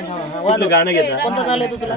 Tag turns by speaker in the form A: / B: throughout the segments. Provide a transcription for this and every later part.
A: हा.
B: कुठलं गाणं घेता
A: कोणतं चालू आहे तुला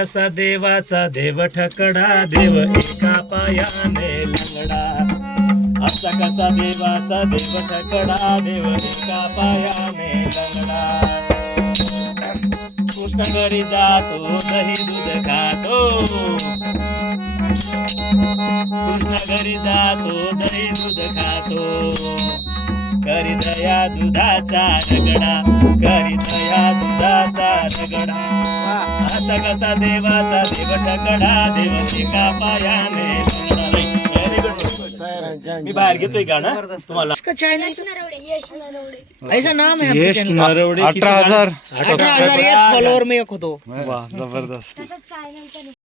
B: तसा देवाचा देव ठकडा देव एका पायाने लंगडा असा कसा देवाचा देव ठकडा देव एका पायाने लंगडा कृष्ण घरी जातो दही दूध खातो. कृष्ण घरी जातो दही दूध खातो. करी दया दुधाचा रगडा कसा देवाचा देव ठकडा देव एका पायाने मी बाहेर घेतोय गाणं. तुम्हाला
A: इसका चैनल ऐसा नाम है
B: यश नरवडे
C: अठरा हजार.
A: अठारह हजार एक फॉलोअर में एक होतो.
C: वा जबरदस्त.